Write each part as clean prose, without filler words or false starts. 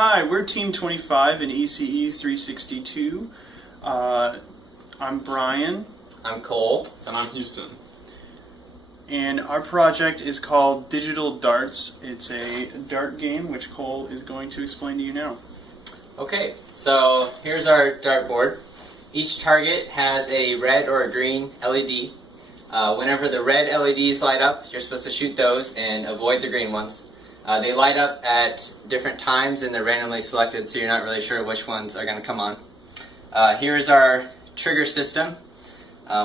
Hi, we're Team 25 in ECE362. I'm Brian. I'm Cole. And I'm Houston. And our project is called Digital Darts. It's a dart game which Cole is going to explain to you now. Okay, so here's our dartboard. Each target has a red or a green LED. Whenever the red LEDs light up, you're supposed to shoot those and avoid the green ones. They light up at different times and they're randomly selected, so you're not really sure which ones are going to come on. Here's our trigger system.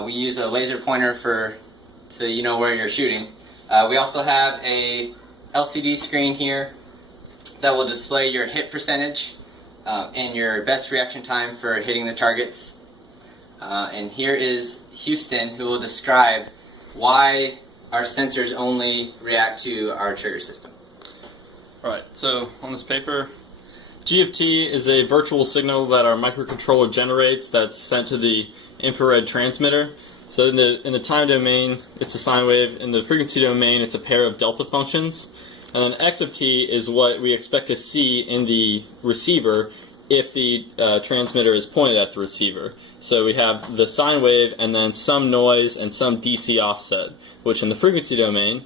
We use a laser pointer so you know where you're shooting. We also have a LCD screen here that will display your hit percentage and your best reaction time for hitting the targets. And here is Houston, who will describe why our sensors only react to our trigger system. Right, so on this paper, G of T is a virtual signal that our microcontroller generates that's sent to the infrared transmitter. So in the time domain, it's a sine wave. In the frequency domain, it's a pair of delta functions. And then X of T is what we expect to see in the receiver if the transmitter is pointed at the receiver. So we have the sine wave and then some noise and some DC offset, which in the frequency domain,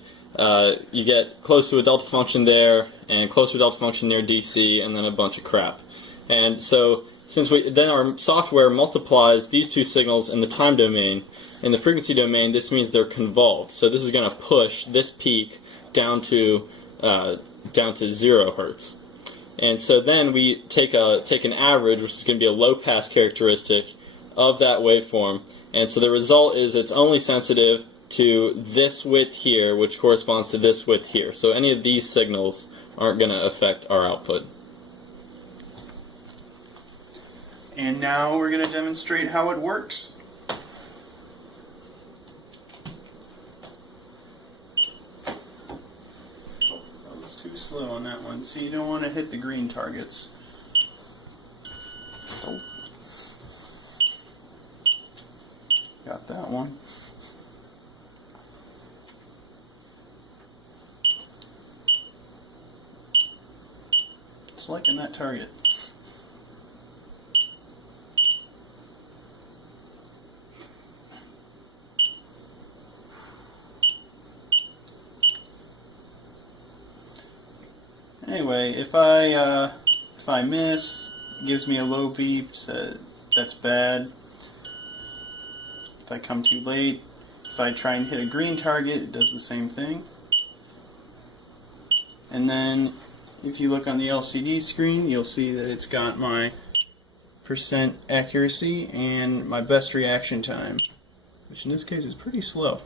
you get close to a delta function there and close to a delta function near DC and then a bunch of crap. And so then our software multiplies these two signals in the time domain. In the frequency domain, this means they're convolved. So this is going to push this peak down to 0 hertz. And so then we take an average, which is going to be a low pass characteristic of that waveform. And so the result is it's only sensitive to this width here, which corresponds to this width here. So any of these signals aren't going to affect our output. And now we're going to demonstrate how it works. That was too slow on that one. See, you don't want to hit the green targets. Got that one. Liking that target. Anyway, if I miss, it gives me a low beep, so that's bad. If I come too late, if I try and hit a green target, it does the same thing. And then if you look on the LCD screen, you'll see that it's got my % accuracy and my best reaction time, which in this case is pretty slow.